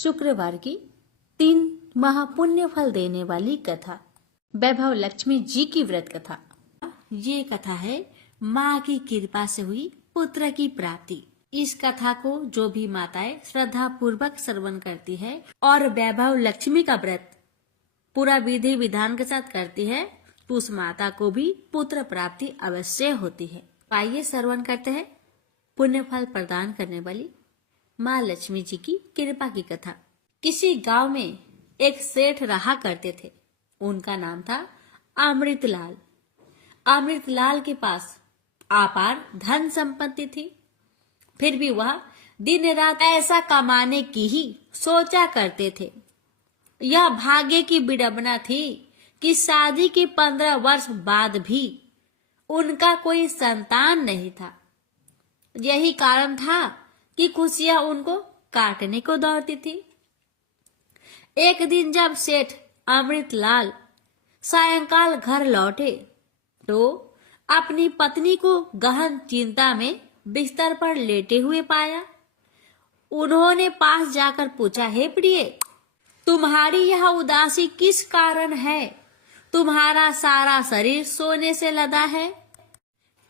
शुक्रवार की 3 महापुण्य फल देने वाली कथा, वैभव लक्ष्मी जी की व्रत कथा। ये कथा है माँ की कृपा से हुई पुत्र की प्राप्ति। इस कथा को जो भी माताएं श्रद्धा पूर्वक श्रवण करती है और वैभव लक्ष्मी का व्रत पूरा विधि विधान के साथ करती है, तो उस माता को भी पुत्र प्राप्ति अवश्य होती है। आइए श्रवण करते हैं पुण्य फल प्रदान करने वाली माँ लक्ष्मी जी की कृपा की कथा। किसी गांव में एक सेठ रहा करते थे। उनका नाम था अमृतलाल। अमृतलाल के पास अपार धन संपत्ति थी, फिर भी वह दिन रात ऐसा कमाने की ही सोचा करते थे। यह भाग्य की विडंबना थी कि शादी के 15 वर्ष बाद भी उनका कोई संतान नहीं था। यही कारण था कि खुशियां उनको काटने को दौड़ती थी। एक दिन जब सेठ अमृतलाल सायंकाल घर लौटे तो अपनी पत्नी को गहन चिंता में बिस्तर पर लेटे हुए पाया। उन्होंने पास जाकर पूछा, हे प्रिय, तुम्हारी यह उदासी किस कारण है? तुम्हारा सारा शरीर सोने से लदा है।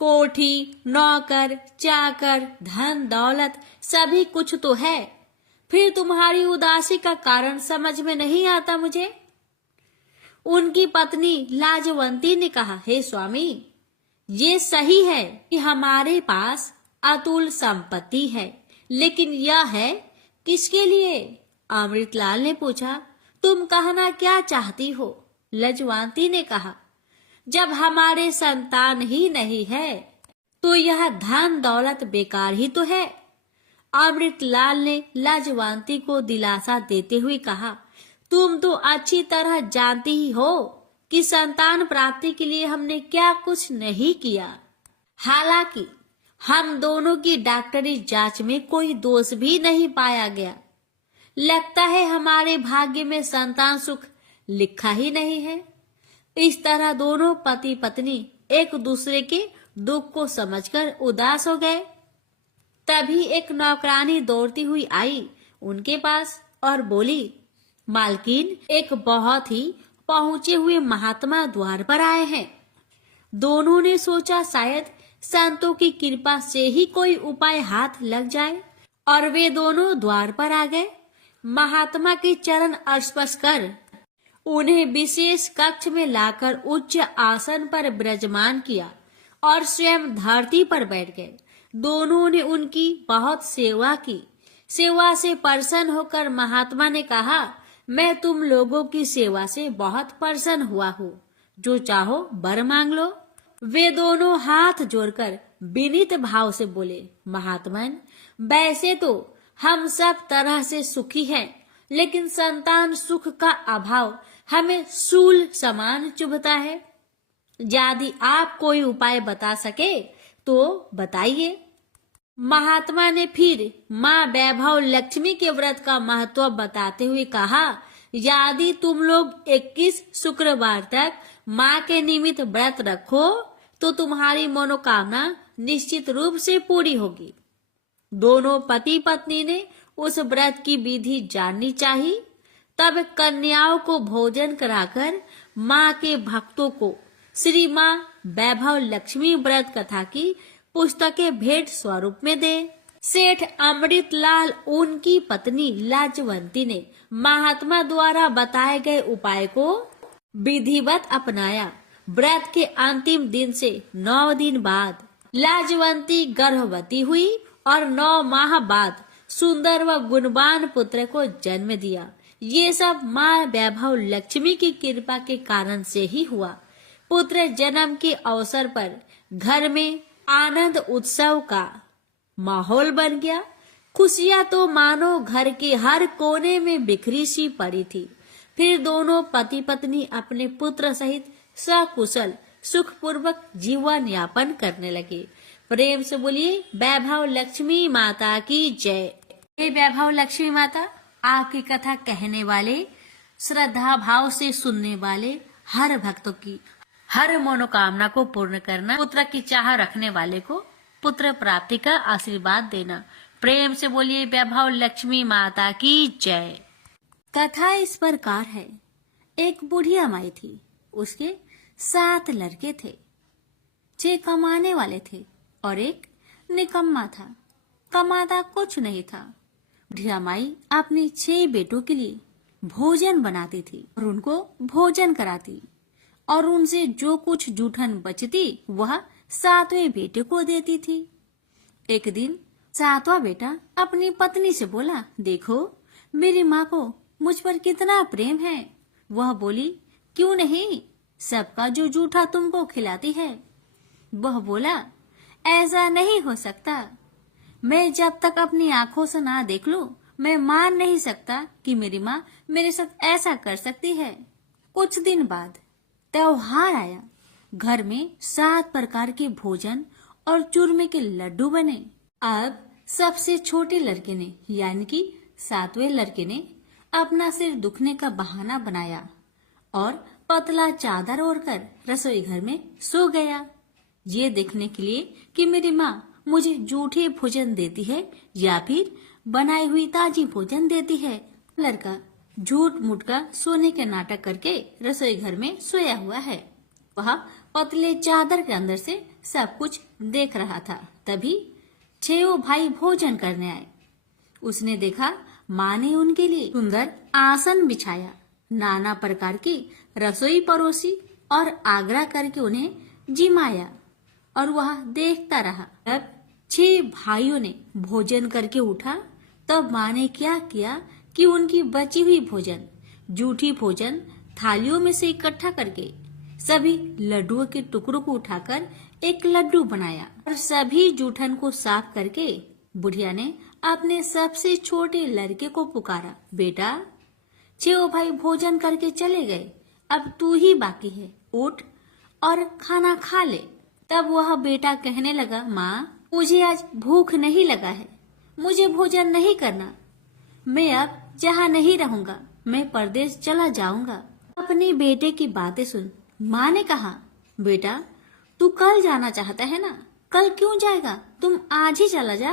कोठी, नौकर, चाकर, धन दौलत सभी कुछ तो है, फिर तुम्हारी उदासी का कारण समझ में नहीं आता मुझे। उनकी पत्नी लाजवंती ने कहा, हे स्वामी, ये सही है कि हमारे पास अतुल संपत्ति है, लेकिन यह है किसके लिए? अमृतलाल ने पूछा, तुम कहना क्या चाहती हो? लाजवंती ने कहा, जब हमारे संतान ही नहीं है तो यह धन दौलत बेकार ही तो है। अमृतलाल ने लाजवंती को दिलासा देते हुए कहा, तुम तो अच्छी तरह जानती ही हो कि संतान प्राप्ति के लिए हमने क्या कुछ नहीं किया। हालांकि हम दोनों की डॉक्टरी जांच में कोई दोष भी नहीं पाया गया। लगता है हमारे भाग्य में संतान सुख लिखा ही नहीं है। इस तरह दोनों पति पत्नी एक दूसरे के दुख को समझकर उदास हो गए। तभी एक नौकरानी दौड़ती हुई आई उनके पास और बोली, मालकिन, एक बहुत ही पहुंचे हुए महात्मा द्वार पर आए हैं। दोनों ने सोचा शायद संतों की कृपा से ही कोई उपाय हाथ लग जाए, और वे दोनों द्वार पर आ गए। महात्मा के चरण स्पर्श कर उन्हें विशेष कक्ष में लाकर उच्च आसन पर विराजमान किया और स्वयं धरती पर बैठ गए। दोनों ने उनकी बहुत सेवा की। सेवा से प्रसन्न होकर महात्मा ने कहा, मैं तुम लोगों की सेवा से बहुत प्रसन्न हुआ हूँ, जो चाहो वर मांग लो। वे दोनों हाथ जोड़कर विनीत भाव से बोले, महात्मन, वैसे तो हम सब तरह से सुखी हैं, लेकिन संतान सुख का अभाव हमें शूल समान चुभता है। यदि आप कोई उपाय बता सके तो बताइए। महात्मा ने फिर माँ वैभव लक्ष्मी के व्रत का महत्व बताते हुए कहा, यदि तुम लोग 21 शुक्रवार तक माँ के निमित्त व्रत रखो तो तुम्हारी मनोकामना निश्चित रूप से पूरी होगी। दोनों पति पत्नी ने उस व्रत की विधि जाननी चाहिए। तब कन्याओं को भोजन कराकर माँ के भक्तों को श्री माँ वैभव लक्ष्मी व्रत कथा की पुस्तकें भेंट स्वरूप में दे। सेठ अमृतलाल उनकी पत्नी लाजवंती ने महात्मा द्वारा बताए गए उपाय को विधिवत अपनाया। व्रत के अंतिम दिन से 9 दिन बाद लाजवंती गर्भवती हुई और 9 माह बाद सुंदर व गुणवान पुत्र को जन्म दिया। ये सब माँ वैभव लक्ष्मी की कृपा के कारण से ही हुआ। पुत्र जन्म के अवसर पर घर में आनंद उत्सव का माहौल बन गया। खुशियां तो मानो घर के हर कोने में बिखरी सी पड़ी थी। फिर दोनों पति पत्नी अपने पुत्र सहित सकुशल सुखपूर्वक जीवन यापन करने लगे। प्रेम से बोलिए वैभव लक्ष्मी माता की जय। हे वैभव लक्ष्मी माता, आपकी कथा कहने वाले, श्रद्धा भाव से सुनने वाले हर भक्तों की हर मनोकामना को पूर्ण करना, पुत्र की चाह रखने वाले को पुत्र प्राप्ति का आशीर्वाद देना। प्रेम से बोलिए वैभव लक्ष्मी माता की जय। कथा इस प्रकार है। एक बुढ़िया माई थी, उसके 7 लड़के थे। 6 कमाने वाले थे और एक निकम्मा था, कमाता कुछ नहीं था। बुढ़िया माई अपने 6 बेटों के लिए भोजन बनाती थी और उनको भोजन कराती और उनसे जो कुछ जूठन बचती वह 7वें बेटे को देती थी। एक दिन 7वां बेटा अपनी पत्नी से बोला, देखो मेरी माँ को मुझ पर कितना प्रेम है। वह बोली, क्यों नहीं, सबका जो जूठा तुमको खिलाती है। वह बोला, ऐसा नहीं हो सकता, मैं जब तक अपनी आंखों से ना देख लूं, मैं मान नहीं सकता कि मेरी माँ मेरे साथ ऐसा कर सकती है। कुछ दिन बाद त्योहार आया। घर में 7 प्रकार के भोजन और चूरमे के लड्डू बने। अब सबसे छोटे लड़के ने यानी कि 7वें लड़के ने अपना सिर दुखने का बहाना बनाया और पतला चादर ओढ़कर रसोई घर में सो गया, ये देखने के लिए कि मेरी माँ मुझे जूठे भोजन देती है या फिर बनाई हुई ताजी भोजन देती है। लड़का झूठ मूठ का सोने के नाटक करके रसोई घर में सोया हुआ है। वह पतले चादर के अंदर से सब कुछ देख रहा था। तभी 6 भाई भोजन करने आए। उसने देखा माँ ने उनके लिए सुंदर आसन बिछाया, नाना प्रकार की रसोई परोसी और आग्रह करके उन्हें जिमाया और वह देखता रहा। तब 6 भाइयों ने भोजन करके उठा। तब माँ ने क्या किया कि उनकी बची हुई भोजन, जूठी भोजन थालियों में से इकट्ठा करके सभी लड्डुओं के टुकड़ों को उठाकर एक लड्डू बनाया और सभी जूठन को साफ करके बुढ़िया ने अपने सबसे छोटे लड़के को पुकारा, बेटा 6 भाई भोजन करके चले गए, अब तू ही बाकी है, उठ और खाना खा ले। तब वह बेटा कहने लगा, माँ मुझे आज भूख नहीं लगा है, मुझे भोजन नहीं करना, मैं अब जहाँ नहीं रहूंगा, मैं परदेश चला जाऊंगा। अपने बेटे की बातें सुन माँ ने कहा, बेटा तू कल जाना चाहता है ना, कल क्यों जाएगा, तुम आज ही चला जा।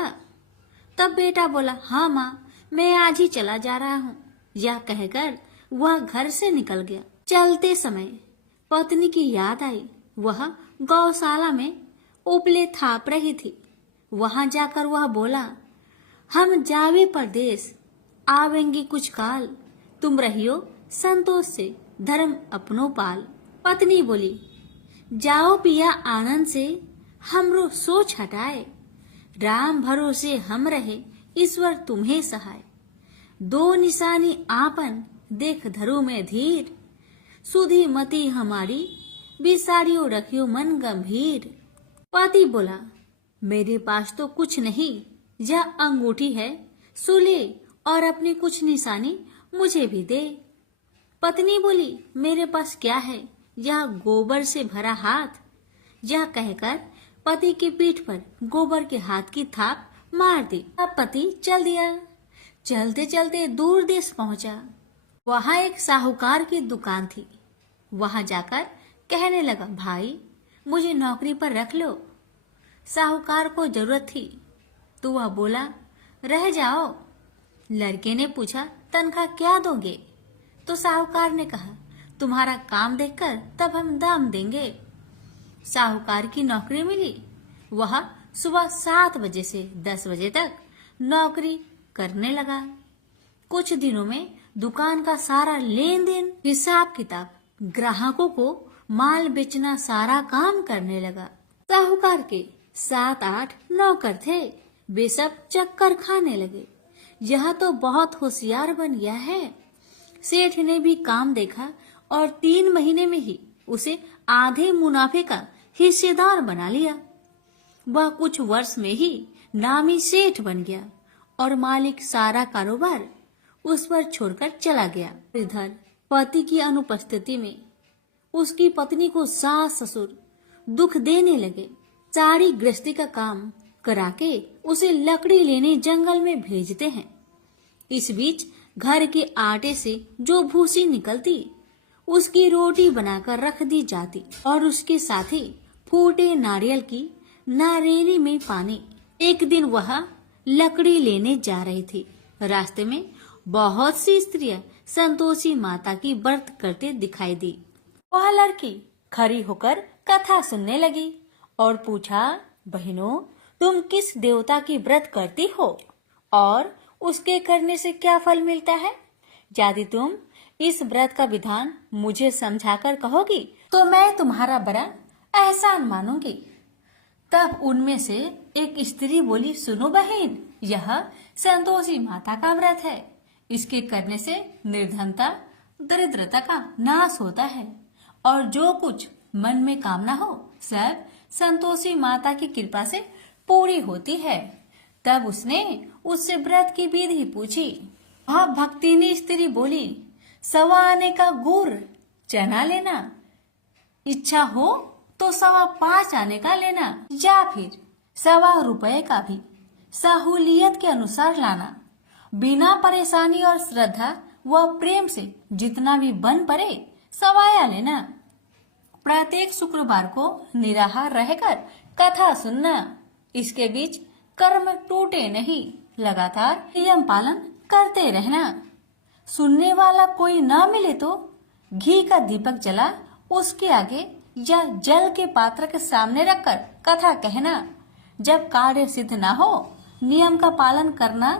तब बेटा बोला, हाँ माँ मैं आज ही चला जा रहा हूँ। यह कहकर वह घर से निकल गया। चलते समय पत्नी की याद आई। वह गौशाला में उपले थाप रही थी। वहां जाकर वह बोला, हम जावे परदेश, आवेंगे कुछ काल, तुम रहियो संतोष से, धर्म अपनो पाल। पत्नी बोली, जाओ पिया आनंद से, हमरो सोच हटाए, राम भरोसे हम रहे, ईश्वर तुम्हें सहाय। 2 निशानी आपन, देख धरो में धीर, सुधी मती हमारी, बिसारियो रखियो मन गंभीर। पति बोला, मेरे पास तो कुछ नहीं, यह अंगूठी है, सुले और अपनी कुछ निशानी मुझे भी दे। पत्नी बोली, मेरे पास क्या है, यह गोबर से भरा हाथ। यह कहकर पति के पीठ पर गोबर के हाथ की थाप मार दी। अब पति चल दिया। चलते चलते दूर देश पहुंचा। वहां एक साहूकार की दुकान थी। वहां जाकर कहने लगा, भाई मुझे नौकरी पर रख लो। साहूकार को जरूरत थी तो वह बोला, रह जाओ। लड़के ने पूछा, तनख्वाह क्या दोगे? तो साहूकार ने कहा, तुम्हारा काम देखकर तब हम दाम देंगे। साहूकार की नौकरी मिली। वह सुबह 7 बजे से 10 बजे तक नौकरी करने लगा। कुछ दिनों में दुकान का सारा लेन देन, हिसाब किताब, ग्राहकों को माल बेचना, सारा काम करने लगा। साहूकार के 7-8 नौकर थे। वे सब चक्कर खाने लगे। यह तो बहुत होशियार बन गया है। सेठ ने भी काम देखा और 3 महीने में ही उसे आधे मुनाफे का हिस्सेदार बना लिया। वह कुछ वर्ष में ही नामी सेठ बन गया और मालिक सारा कारोबार उस पर छोड़कर चला गया। इधर पति की अनुपस्थिति में उसकी पत्नी को सास ससुर दुख देने लगे। सारी गृहस्थी का काम करा के उसे लकड़ी लेने जंगल में भेजते हैं। इस बीच घर के आटे से जो भूसी निकलती उसकी रोटी बनाकर रख दी जाती और उसके साथ ही फूटे नारियल की नारेली में पानी। एक दिन वह लकड़ी लेने जा रही थी। रास्ते में बहुत सी स्त्रियां संतोषी माता की व्रत करते दिखाई दी। वह लड़की खड़ी होकर कथा सुनने लगी और पूछा, बहनों, तुम किस देवता की व्रत करती हो और उसके करने से क्या फल मिलता है? यदि तुम इस व्रत का विधान मुझे समझाकर कहोगी तो मैं तुम्हारा बड़ा एहसान मानूंगी। तब उनमें से एक स्त्री बोली, सुनो बहन, यह संतोषी माता का व्रत है। इसके करने से निर्धनता, दरिद्रता का नाश होता है और जो कुछ मन में कामना हो सब संतोषी माता की कृपा से पूरी होती है। तब उसने उससे व्रत की विधि पूछी। वह भक्तिनी स्त्री बोली, 1.25 आने का गुड़ चना लेना, इच्छा हो तो 5.25 आने का लेना या फिर 1.25 रुपए का भी सहूलियत के अनुसार लाना। बिना परेशानी और श्रद्धा व प्रेम से जितना भी बन पड़े 1.25 लेना। प्रत्येक शुक्रवार को निराहार रहकर कथा सुनना। इसके बीच कर्म टूटे नहीं, लगातार नियम पालन करते रहना। सुनने वाला कोई न मिले तो घी का दीपक जला उसके आगे या जल के पात्र के सामने रखकर कथा कहना। जब कार्य सिद्ध न हो नियम का पालन करना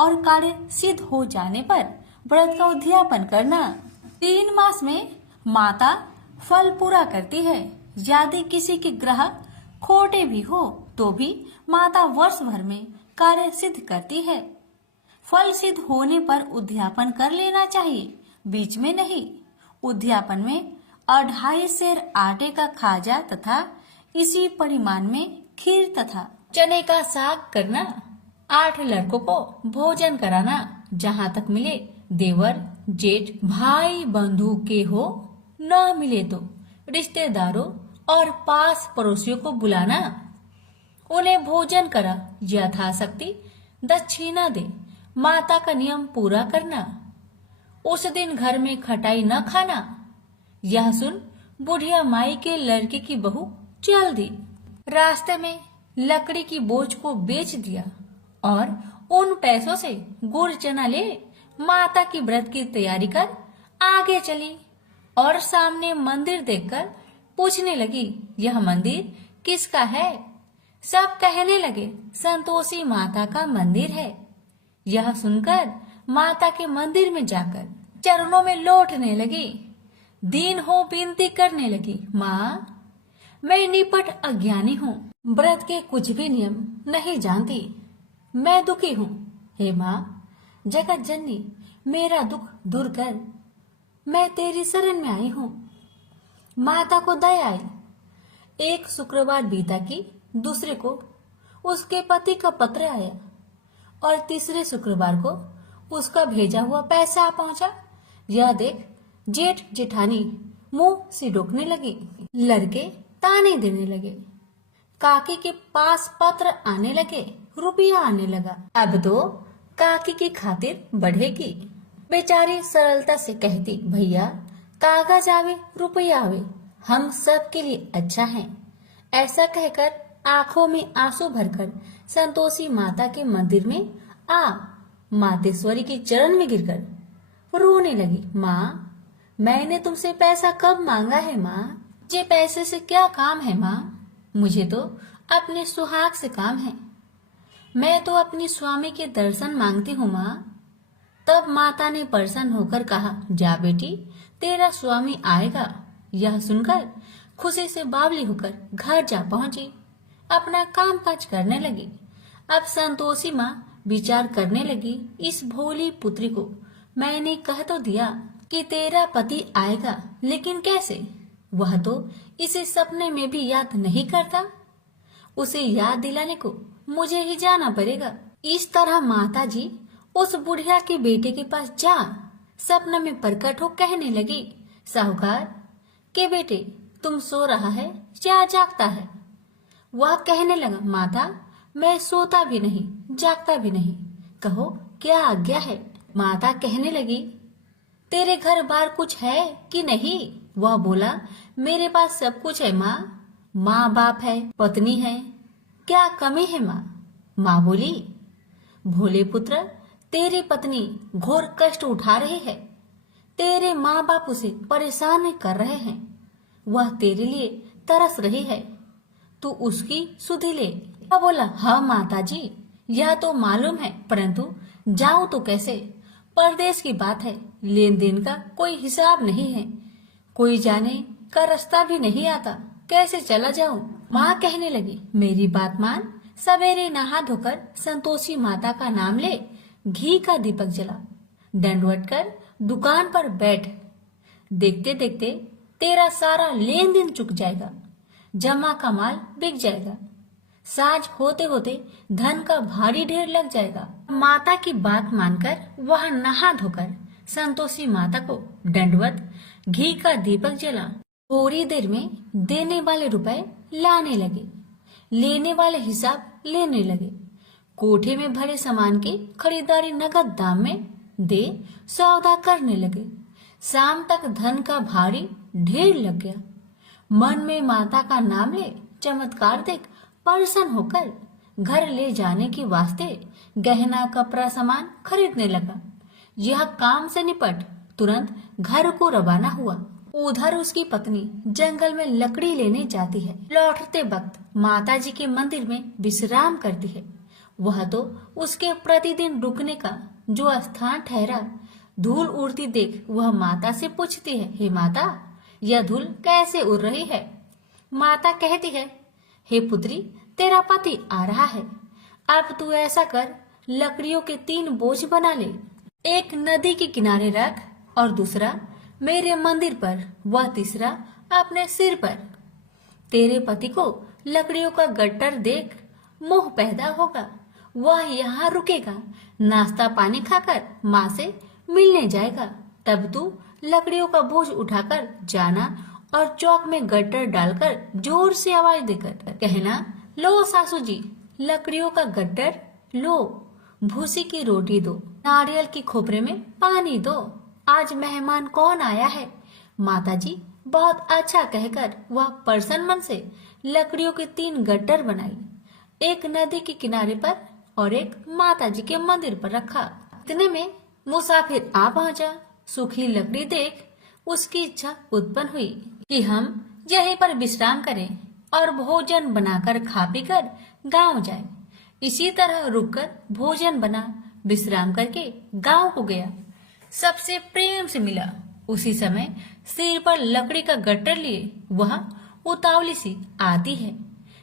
और कार्य सिद्ध हो जाने पर व्रत का उद्यापन करना। 3 मास में माता फल पूरा करती है। यदि किसी के ग्रह खोटे भी हो तो भी माता वर्ष भर में कार्य सिद्ध करती है। फल सिद्ध होने पर उद्यापन कर लेना चाहिए, बीच में नहीं। उद्यापन में 2.5 सेर आटे का खाजा तथा इसी परिमाण में खीर तथा चने का साग करना। 8 लड़कों को भोजन कराना। जहाँ तक मिले देवर, जेठ, भाई बंधु के हो, न मिले तो रिश्तेदारों और पास पड़ोसियों को बुलाना। उन्हें भोजन करा, यथाशक्ति दक्षिणा दे। माता का नियम पूरा करना। उस दिन घर में खटाई न खाना। यह सुन बुढ़िया माई के लड़के की बहू चल दी। रास्ते में लकड़ी की बोझ को बेच दिया और उन पैसों से गुड़ चना ले माता की व्रत की तैयारी कर आगे चली और सामने मंदिर देखकर पूछने लगी, यह मंदिर किसका है? सब कहने लगे, संतोषी माता का मंदिर है। यह सुनकर माता के मंदिर में जाकर चरणों में लौटने लगी। दीन हो विनती करने लगी, माँ, मैं निपट अज्ञानी हूँ, व्रत के कुछ भी नियम नहीं जानती, मैं दुखी हूँ। हे माँ, जगत जननी, मेरा दुख दूर कर, मैं तेरी शरण में आई हूँ। माता को दया आई। एक शुक्रवार बीता कि दूसरे को उसके पति का पत्र आया और तीसरे शुक्रवार को उसका भेजा हुआ पैसा आ पहुंचा। यह देख जेठ जेठानी मुंह सिडोकने लगी। लड़के ताने देने लगे। काकी के पास पत्र आने लगे, रुपया आने लगा। अब तो काकी की खातिर बढ़ेगी। बेचारी सरलता से कहती, भैया कागज आवे रुपया आवे, हम सब के लिए अच्छा है। ऐसा कहकर आंखों में आंसू भरकर संतोषी माता के मंदिर में आ मातेश्वरी के चरण में गिरकर रोने लगी। माँ, मैंने तुमसे पैसा कब मांगा है माँ? मुझे पैसे से क्या काम है माँ? मुझे तो अपने सुहाग से काम है। मैं तो अपनी स्वामी के दर्शन मांगती हूँ माँ। तब माता ने प्रसन्न होकर कहा, जा बेटी, तेरा स्वामी आएगा। यह सुनकर खुशी से बावली होकर घर जा पहुंची, अपना काम काज करने लगी। अब संतोषी माँ विचार करने लगी, इस भोली पुत्री को मैंने कह तो दिया कि तेरा पति आएगा, लेकिन कैसे? वह तो इसे सपने में भी याद नहीं करता। उसे याद दिलाने को मुझे ही जाना पड़ेगा। इस तरह माता जी उस बुढ़िया के बेटे के पास जा सपने में प्रकट हो कहने लगी, साहूकार के बेटे, तुम सो रहा है या जागता है? वह कहने लगा, माता, मैं सोता भी नहीं जागता भी नहीं, कहो क्या आज्ञा है? माता कहने लगी, तेरे घर बार कुछ है कि नहीं? वह बोला, मेरे पास सब कुछ है माँ। माँ बाप है, पत्नी है, क्या कमी है माँ? माँ बोली, भोले पुत्र, तेरी पत्नी घोर कष्ट उठा रही है, तेरे माँ बाप उसे परेशान कर रहे हैं, वह तेरे लिए तरस रही है, तू उसकी सुधि ले। वह बोला, हाँ माता जी, यह तो मालूम है, परंतु जाऊं तो कैसे? परदेश की बात है, लेन देन का कोई हिसाब नहीं है, कोई जाने का रास्ता भी नहीं आता, कैसे चला जाऊं? माँ कहने लगी, मेरी बात मान, सवेरे नहा धोकर संतोषी माता का नाम ले, घी का दीपक जला, दंडवत कर दुकान पर बैठ, देखते देखते तेरा सारा लेन देन चुक जाएगा, जमा का माल बिक जाएगा, साज होते होते धन का भारी ढेर लग जाएगा। माता की बात मानकर वह नहा धोकर संतोषी माता को दंडवत घी का दीपक जला। थोड़ी देर में देने वाले रुपए लाने लगे, लेने वाले हिसाब लेने लगे, कोठे में भरे सामान की खरीदारी नगद दाम में दे सौदा करने लगे। शाम तक धन का भारी ढेर लग गया। मन में माता का नाम ले चमत्कार देख प्रसन्न होकर घर ले जाने के वास्ते गहना कपड़ा सामान खरीदने लगा। यह काम से निपट तुरंत घर को रवाना हुआ। उधर उसकी पत्नी जंगल में लकड़ी लेने जाती है। लौटते वक्त माता जी के मंदिर में विश्राम करती है। वह तो उसके प्रतिदिन रुकने का जो स्थान ठहरा। धूल उड़ती देख वह माता से पूछती है, हे माता, यह धूल कैसे उड़ रही है? माता कहती है, हे पुत्री, तेरा पति आ रहा है, अब तू ऐसा कर, लकड़ियों के 3 बोझ बना ले, एक नदी के किनारे रख और दूसरा मेरे मंदिर पर, वह तीसरा अपने सिर पर। तेरे पति को लकड़ियों का गट्टर देख मोह पैदा होगा, वह यहाँ रुकेगा, नाश्ता पानी खाकर माँ से मिलने जाएगा, तब तू लकड़ियों का बोझ उठाकर जाना और चौक में गट्टर डालकर जोर से आवाज देकर कहना, लो सासू जी, लकड़ियों का गट्टर लो, भूसी की रोटी दो, नारियल की खोपरे में पानी दो, आज मेहमान कौन आया है? माता जी बहुत अच्छा कहकर वह प्रसन्न मन से लकड़ियों के 3 गट्टर बनाई, एक नदी के किनारे पर और एक माता जी के मंदिर पर रखा। इतने में मुसाफिर आ पहुंचा। सूखी लकड़ी देख उसकी इच्छा उत्पन्न हुई कि हम यहीं पर विश्राम करें और भोजन बनाकर खा पी कर गाँव जाए। इसी तरह रुककर भोजन बना, विश्राम करके गाँव को गया, सबसे प्रेम से मिला। उसी समय सिर पर लकड़ी का गट्टर लिए वह उतावली सी आती है,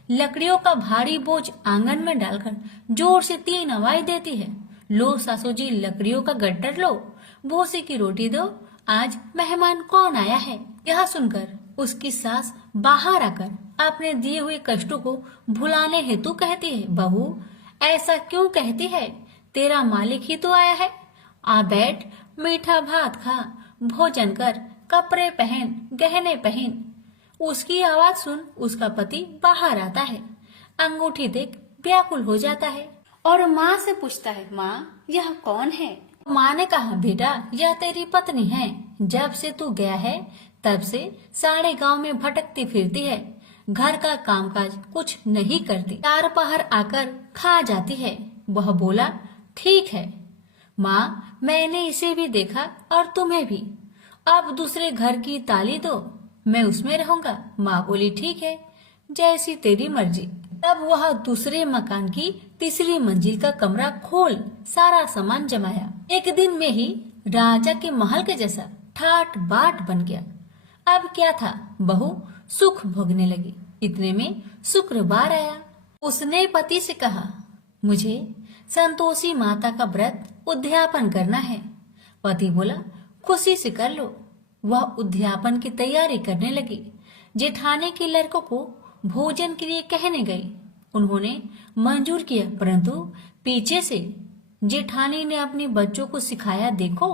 लकड़ियों का भारी बोझ आंगन में डालकर जोर से 3 आवाज देती है, लो सासू जी, लकड़ियों का गट्टर लो, भूसी की रोटी दो, आज मेहमान कौन आया है? यह सुनकर उसकी सास बाहर आकर अपने दिए हुए कष्टों को भुलाने हेतु कहती है, बहू ऐसा क्यों कहती है? तेरा मालिक ही तो आया है, आ बैठ, मीठा भात खा, भोजन कर, कपड़े पहन, गहने पहन। उसकी आवाज सुन उसका पति बाहर आता है, अंगूठी देख व्याकुल हो जाता है और माँ से पूछता है, माँ यह कौन है? माँ ने कहा, बेटा यह तेरी पत्नी है, जब से तू गया है तब से सारे गांव में भटकती फिरती है, घर का कामकाज कुछ नहीं करती, 4 पहर आकर खा जाती है। वह बोला, ठीक है माँ, मैंने इसे भी देखा और तुम्हें भी, अब दूसरे घर की ताली दो, मैं उसमें रहूंगा। माँ बोली, ठीक है, जैसी तेरी मर्जी। तब वह दूसरे मकान की 3री मंजिल का कमरा खोल सारा सामान जमाया। एक दिन में ही राजा के महल के जैसा ठाट बाट बन गया। अब क्या था, बहू सुख भोगने लगी। इतने में शुक्रवार आया। उसने पति से कहा, मुझे संतोषी माता का व्रत उद्यापन करना है। पति बोला, खुशी से कर लो। वह उद्यापन की तैयारी करने लगी। जेठानी के लड़कों को भोजन के लिए कहने गई। उन्होंने मंजूर किया, परंतु पीछे से जेठानी ने अपने बच्चों को सिखाया, देखो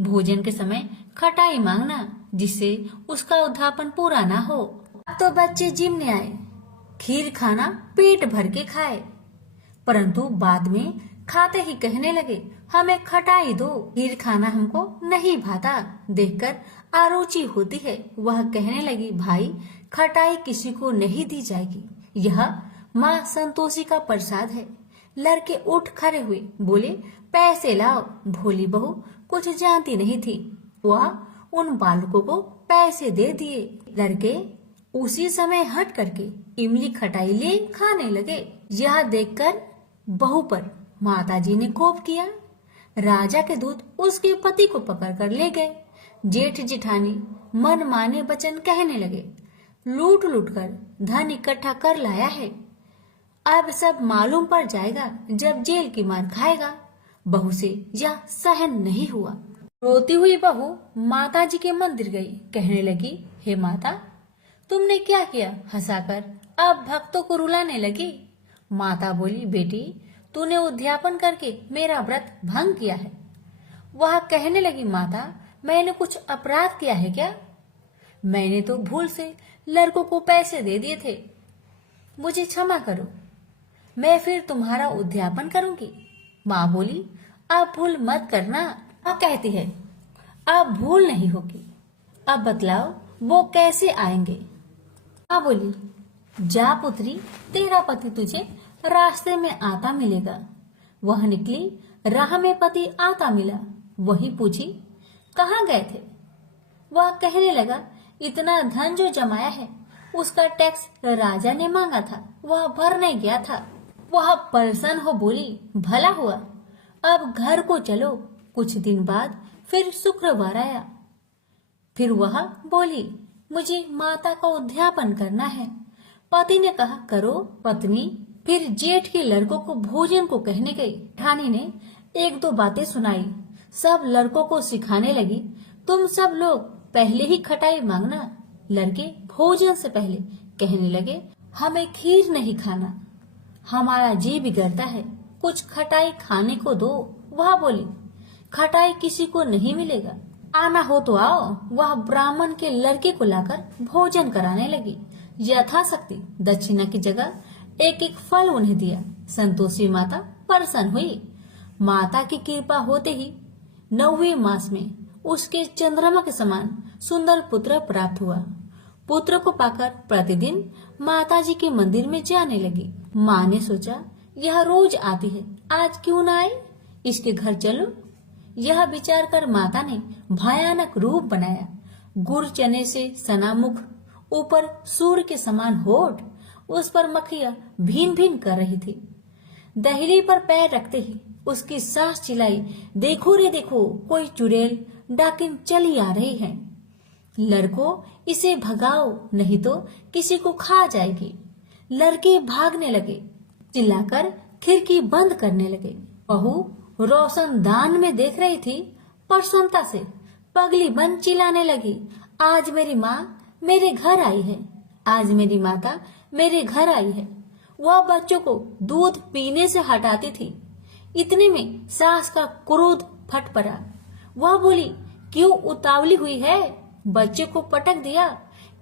भोजन के समय खटाई मांगना, जिससे उसका उद्यापन पूरा ना हो। अब तो बच्चे जिमने आए, खीर खाना पेट भर के खाए, परंतु बाद में खाते ही कहने लगे, हमें खटाई दो, खीर खाना हमको नहीं भाता। देखकर अरुचि होती है। वह कहने लगी, भाई खटाई किसी को नहीं दी जाएगी, यह माँ संतोषी का प्रसाद है, लड़के उठ खड़े हुए, बोले, पैसे लाओ। भोली बहू कुछ जानती नहीं थी, वह उन बालकों को पैसे दे दिए। लड़के उसी समय हट करके इमली खटाई ले खाने लगे। यह देखकर बहू पर माताजी ने कोप किया। राजा के दूत उसके पति को पकड़कर ले गए। जेठ जेठानी मन माने वचन कहने लगे, लूट लूट कर धन इकट्ठा कर लाया है, अब सब मालूम पड़ जाएगा जब जेल की मार खाएगा। बहू से यह सहन नहीं हुआ। रोती हुई बहू माताजी के मंदिर गई, कहने लगी, हे माता, तुमने क्या किया? हंसाकर अब भक्तों को रुलाने लगी। माता बोली, बेटी, तूने उद्यापन करके मेरा व्रत भंग किया है। वह कहने लगी, माता, मैंने कुछ अपराध किया है क्या? मैंने तो भूल से लड़कों को पैसे दे दिए थे, मुझे क्षमा करो, मैं फिर तुम्हारा उद्यापन करूंगी। माँ बोली, अब भूल मत करना। अब कहती है, अब भूल नहीं होगी, अब बतलाओ वो कैसे आएंगे? माँ बोली, जा पुत्री, तेरा पति तुझे रास्ते में आता मिलेगा। वह निकली, राह में पति आता मिला। वही पूछी, कहाँ गए थे? वह कहने लगा, इतना धन जो जमाया है उसका टैक्स राजा ने मांगा था, वह भरने गया था। वह प्रसन्न हो बोली, भला हुआ, अब घर को चलो। कुछ दिन बाद फिर शुक्रवार आया। फिर वह बोली, मुझे माता का उद्यापन करना है। पति ने कहा, करो पत्नी। फिर जेठ के लड़कों को भोजन को कहने गई। ठानी ने एक दो बातें सुनाई, सब लड़कों को सिखाने लगी, तुम सब लोग पहले ही खटाई मांगना। लड़के भोजन से पहले कहने लगे, हमें खीर नहीं खाना, हमारा जी बिगड़ता है, कुछ खटाई खाने को दो। वह बोली, खटाई किसी को नहीं मिलेगा, आना हो तो आओ। वह ब्राह्मण के लड़के को लाकर भोजन कराने लगी। यथाशक्ति दक्षिणा की जगह एक एक फल उन्हें दिया। संतोषी माता प्रसन्न हुई। माता की कृपा होते ही 9वें मास में उसके चंद्रमा के समान सुंदर पुत्र प्राप्त हुआ। पुत्र को पाकर प्रतिदिन माताजी के मंदिर में जाने लगी। माँ ने सोचा, यह रोज आती है, आज क्यों न आए, इसके घर चलो। यह विचार कर माता ने भयानक रूप बनाया। गुड़ चने से सना मुख, ऊपर सूर्य के समान होठ, उस पर मक्खियां भीन भीन कर रही थी। दहली पर पैर रखते ही उसकी सास चिल्लाई, देखो रे देखो, कोई चुड़ैल डाकिन चली आ रही है, लड़कों इसे भगाओ नहीं तो किसी को खा जाएगी। लड़के भागने लगे, चिल्लाकर खिड़की बंद करने लगे। बहू रोशन दान में देख रही थी, प्रसन्नता से पगली बन चिल्लाने लगी, आज मेरी माँ मेरे घर आई है, आज मेरी माता मेरे घर आई है। वह बच्चों को दूध पीने से हटाती थी। इतने में सास का क्रोध फट पड़ा। वह बोली, क्यों उतावली हुई है, बच्चे को पटक दिया।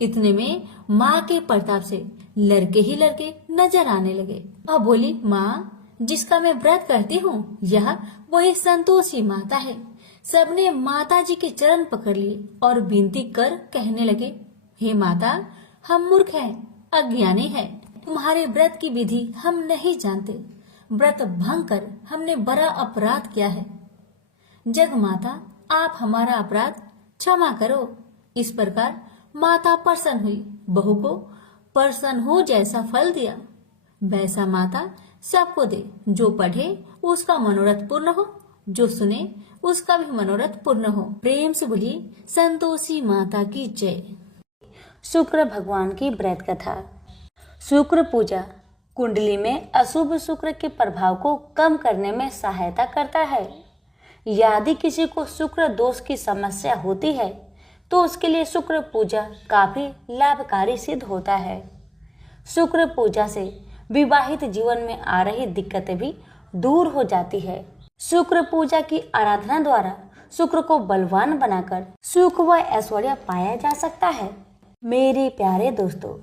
इतने में माँ के प्रताप से लड़के ही लड़के नजर आने लगे। वह बोली, माँ, जिसका मैं व्रत करती हूँ, यह वही संतोषी माता है। सबने माता जी के चरण पकड़ लिए और विनती कर कहने लगे, हे माता, हम मूर्ख हैं, अज्ञानी हैं, तुम्हारे व्रत की विधि हम नहीं जानते, व्रत भंग कर हमने बड़ा अपराध किया है। जग माता, आप हमारा अपराध क्षमा करो। इस प्रकार माता प्रसन्न हुई। बहू को प्रसन्न हो जैसा फल दिया, वैसा माता सबको दे। जो पढ़े उसका मनोरथ पूर्ण हो, जो सुने उसका भी मनोरथ पूर्ण हो। प्रेम से बोलिए संतोषी माता की जय। शुक्र भगवान की व्रत कथा। शुक्र पूजा कुंडली में अशुभ शुक्र के प्रभाव को कम करने में सहायता करता है। यदि किसी को शुक्र दोष की समस्या होती है तो उसके लिए शुक्र पूजा काफी लाभकारी सिद्ध होता है। शुक्र पूजा से विवाहित जीवन में आ रही दिक्कतें भी दूर हो जाती है। शुक्र पूजा की आराधना द्वारा शुक्र को बलवान बनाकर सुख व ऐश्वर्य पाया जा सकता है। मेरे प्यारे दोस्तों,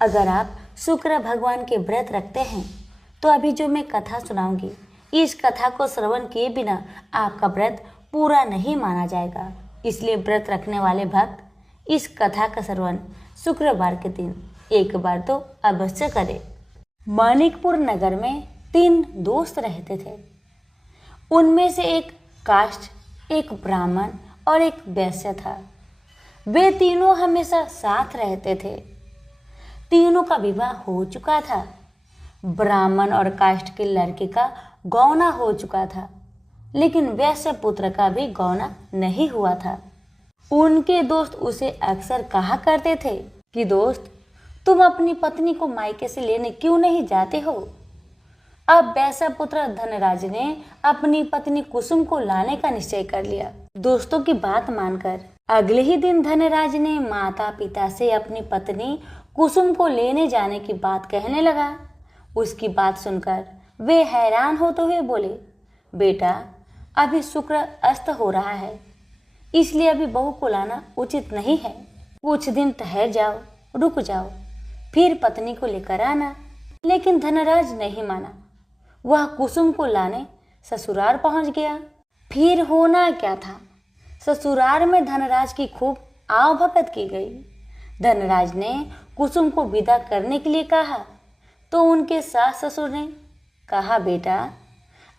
अगर आप शुक्र भगवान के व्रत रखते हैं तो अभी जो मैं कथा सुनाऊंगी, इस कथा को श्रवण किए बिना आपका व्रत पूरा नहीं माना जाएगा। इसलिए व्रत रखने वाले भक्त इस कथा का श्रवण शुक्रवार के दिन एक बार तो अवश्य करें। मानिकपुर नगर में 3 दोस्त रहते थे। उनमें से एक काष्ठ, एक ब्राह्मण और एक वैश्य था। वे तीनों हमेशा साथ रहते थे। तीनों का विवाह हो चुका था। ब्राह्मण और काष्ठ के लड़के का गौना हो चुका था, लेकिन वैश्य पुत्र का भी गौना नहीं हुआ था। उनके दोस्त उसे अक्सर कहा करते थे कि दोस्त, तुम अपनी पत्नी को मायके से लेने क्यों नहीं जाते हो? अब वैश्य पुत्र धनराज ने अपनी पत्नी कुसुम को लाने का निश्चय कर लिया। दोस्तों की बात मानकर अगले ही दिन धनराज ने माता पिता से अपनी पत्नी कुसुम को लेने जाने की बात कहने लगा। उसकी बात सुनकर वे हैरान होते हुए बोले, बेटा, अभी शुक्र अस्त हो रहा है, इसलिए अभी बहू को लाना उचित नहीं है। कुछ दिन ठहर जाओ, रुक जाओ, फिर पत्नी को लेकर आना। लेकिन धनराज नहीं माना। वह कुसुम को लाने ससुराल पहुंच गया। फिर होना क्या था, ससुराल में धनराज की खूब आवभगत की गई। धनराज ने कुसुम को विदा करने के लिए कहा तो उनके सास ससुर ने कहा, बेटा,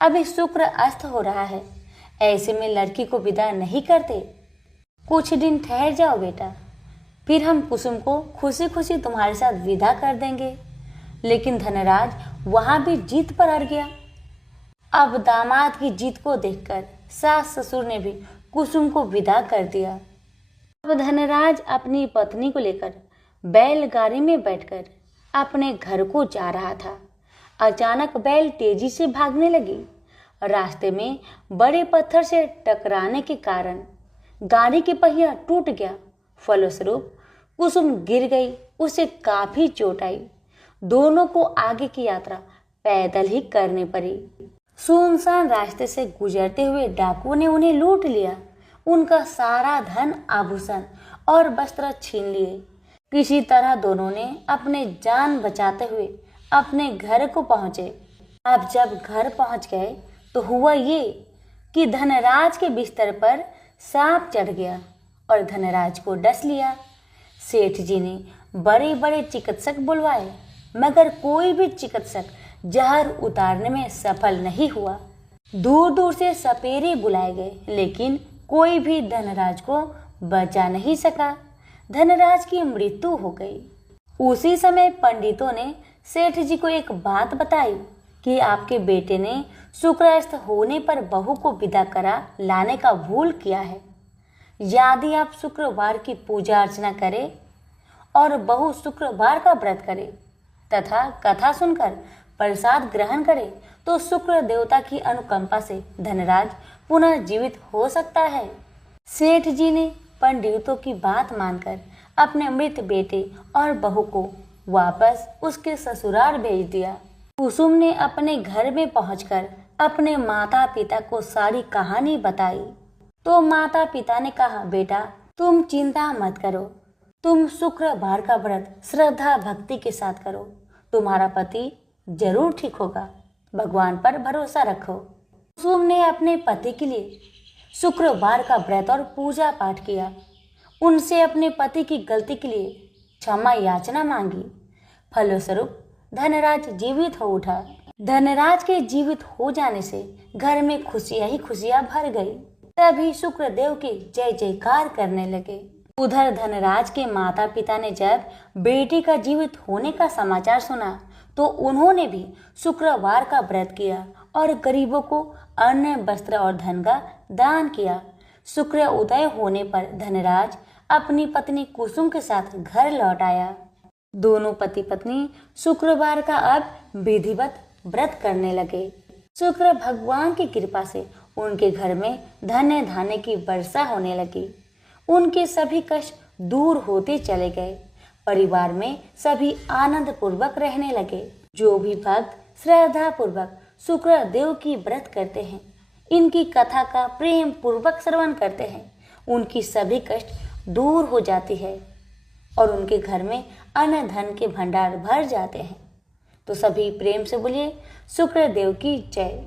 अभी शुक्र अस्त हो रहा है, ऐसे में लड़की को विदा नहीं करते। कुछ दिन ठहर जाओ बेटा, फिर हम कुसुम को खुशी खुशी तुम्हारे साथ विदा कर देंगे। लेकिन धनराज वहां भी जीत पर अड़ गया। अब दामाद की जीत को देखकर सास ससुर ने भी कुसुम को विदा कर दिया। अब धनराज अपनी पत्नी को लेकर बैलगाड़ी में बैठकर अपने घर को जा रहा था। अचानक बैल तेजी से भागने लगी। रास्ते में बड़े पत्थर से टकराने के कारण गाड़ी के पहिया टूट गया। फलस्वरूप कुसुम गिर गई। उसे काफी चोट आई। दोनों को आगे की यात्रा पैदल ही करनी पड़ी। सुनसान रास्ते से गुजरते हुए डाकुओं ने उन्हें लूट लिया। उनका सारा धन, आभूषण और वस्त्र छीन लिए। किसी तरह दोनों ने अपने जान बचाते हुए अपने घर को पहुंचे। अब जब घर पहुंच गए तो हुआ ये कि धनराज के बिस्तर पर सांप चढ़ गया और धनराज को डस लिया। सेठ जी ने बड़े बड़े चिकित्सक बुलवाए, मगर कोई भी चिकित्सक जहर उतारने में सफल नहीं हुआ। दूर दूर से सपेरे बुलाए गए, लेकिन कोई भी धनराज को बचा नहीं सका। धनराज की मृत्यु हो गई। उसी समय पंडितों ने सेठ जी को एक बात बताई कि आपके बेटे ने शुक्रास्त होने पर बहू को विदा करा लाने का भूल किया है। यदि आप शुक्रवार की पूजा अर्चना करें और बहू शुक्रवार का व्रत करे तथा कथा सुनकर प्रसाद ग्रहण करे तो शुक्र देवता की अनुकंपा से धनराज पुनः जीवित हो सकता है। सेठ जी ने पंडितों की बात मानकर अपने मृत बेटे और बहू को वापस उसके ससुराल भेज दिया। कुसुम ने अपने घर में पहुंचकर अपने माता पिता को सारी कहानी बताई तो माता पिता ने कहा, बेटा, तुम चिंता मत करो, तुम शुक्रवार का व्रत श्रद्धा भक्ति के साथ करो, तुम्हारा पति जरूर ठीक होगा, भगवान पर भरोसा रखो। कुसुम ने अपने पति के लिए शुक्रवार का व्रत और पूजा पाठ किया। उनसे अपने पति की गलती के लिए क्षमा याचना मांगी। फलस्वरूप धनराज जीवित हो उठा। धनराज के जीवित हो जाने से घर में खुशियां ही खुशियां भर गई। तभी शुक्रदेव के जय जयकार करने लगे। उधर धनराज के माता पिता ने जब बेटे का जीवित होने का समाचार सुना तो उन्होंने भी शुक्रवार का व्रत किया और गरीबों को अन्न, वस्त्र और धन का दान किया। शुक्र उदय होने पर धनराज अपनी पत्नी कुसुम के साथ घर लौट आया। दोनों पति पत्नी शुक्रवार का अब विधिवत व्रत करने लगे। शुक्र भगवान की कृपा से उनके घर में धन्य धान्य की वर्षा होने लगी। उनके सभी कष्ट दूर होते चले गए। परिवार में सभी आनंद पूर्वक रहने लगे। जो भी भक्त श्रद्धा पूर्वक शुक्र देव की व्रत करते हैं, इनकी कथा का प्रेम पूर्वक श्रवण करते हैं, उनकी सभी कष्ट दूर हो जाती है और उनके घर में अन्न धन के भंडार भर जाते हैं। तो सभी प्रेम से बोलिए शुक्र देव की जय।